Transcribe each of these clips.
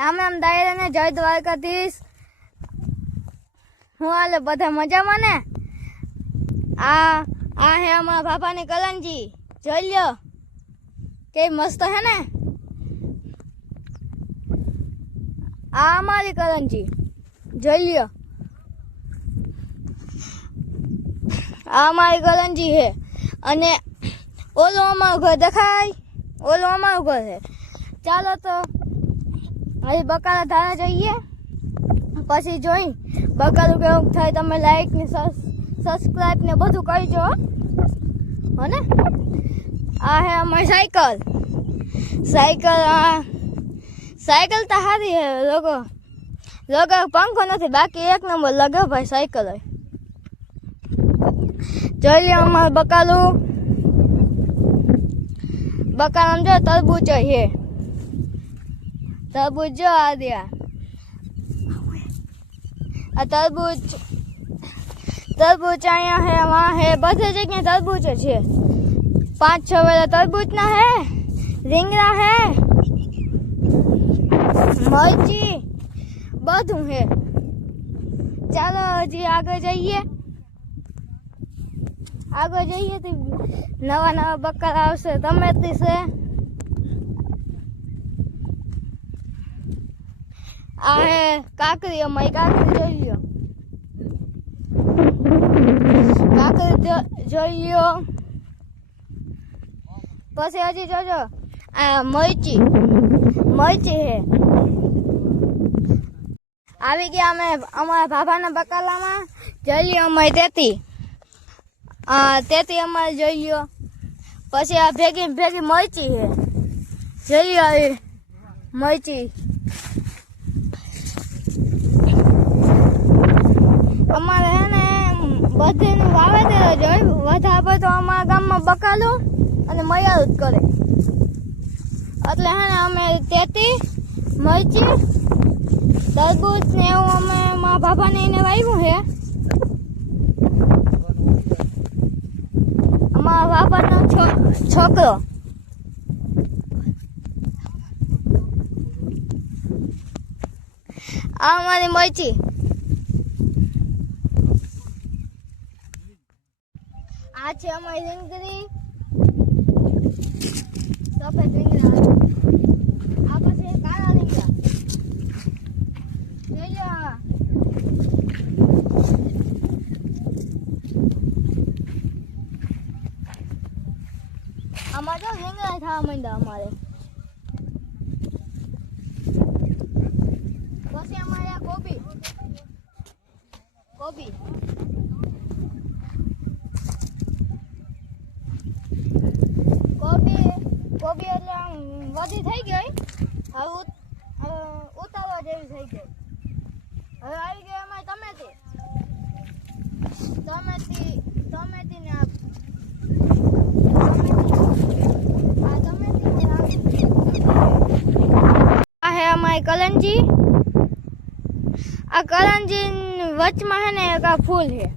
રામ રામ દાયરા ને જય દ્વારકાધીશ। હું હાલે બધા મજામાં ને? આ હે અમારા બાપાની કલંજી, જોઈ લ્યો કે મસ્ત હે ને। આ અમારી કલંજી જોઈ લ્યો, આ અમારી કલંજી હે। અને ઓલો અમારું ઘર દેખાય, ઓલો અમારું ઘર છે। ચાલો તો હજી બકાલા ધારા જઈએ, પછી જોઈ બકાલું કેવું થાય તમે લાઈક ને સબસ્ક્રાઇબ ને બધું કરજો હો ને। આ હે અમારી સાયકલ તો સારી હે, લોકો પંખો નથી, બાકી એક નંબર લગે ભાઈ સાયકલ હોય। જોઈ લે અમારું બકાલામાં જો તરબૂચ છે, તરબૂચ જો આ દે, આ તરબૂચ અહીંયા હે, વहाँ હે, બધે જગ્યાએ તરબૂચ છે। 5-6 વેલા તરબૂચ ના હે, રીંગણા હે, મરચી બધું હે। ચાલો હજી આગળ જઈએ તો નવા બકાલા આવશે। ટમેટી છે, આ હે કાકરી, અમારી કાકરી જોઈ લ્યો, જોઈ લ્યો। પછી હજી જોજો આ મરચી હે। આવી ગયા અમે અમારા ભાભાના બકાલામાં, જોઈ લ્યો અમારી તેતી અમારે જોઈ લ્યો। પછી આ ભેગી મરચી હે, જોઈ લ્યો આવી મરચી। અમારે હે ને બધીનું વાવેતર જ હોય, વધારે તો અમારા ગામમાં બકાલું અને મયારું જ કરે, એટલે હે ને અમે તેતી મરચી તરબૂચ ને એવું અમે મારા બાપાને એને વાવ્યું છે। અમારા બાપાનો છોકરો આ અમારી મરચી, આ છે અમારી રીંગણી, સફેદ રીંગણા, આ પછી કાળા રીંગણા જોઈ લો। આમાં જો રીંગણા થવા માંડ્યા અમારે। પછી અમારે આ કોબી એટલે આમ વધી થઈ ગઈ, હવે ઉતારવા જેવી થઈ ગઈ। હવે આવી ગઈ અમારી ટમેટી ને આ હે અમારી કલંજી। આ કલંજી વચમાં હે ને એક આ ફૂલ છે।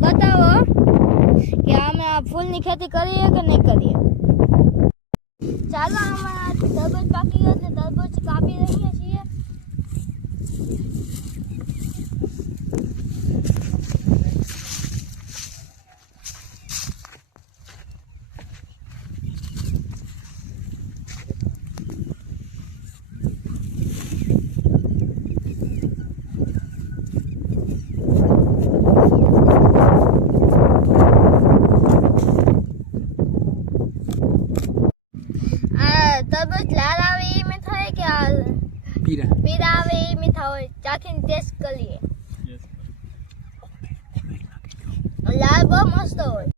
બતાવો કે અમે આ ફૂલની ખેતી કરીએ કે નહીં કરીએ। ચાલો અમે તરબૂચ પાકી ગયો એટલે તરબૂચ કાપી રહ્યા છીએ। તરબૂચ લાલ આવે એ મીઠા હોય કે પીળા આવે એ મીઠા હોય, ચાખીને ટેસ્ટ કરીએ। લાલ બહુ મસ્ત હોય।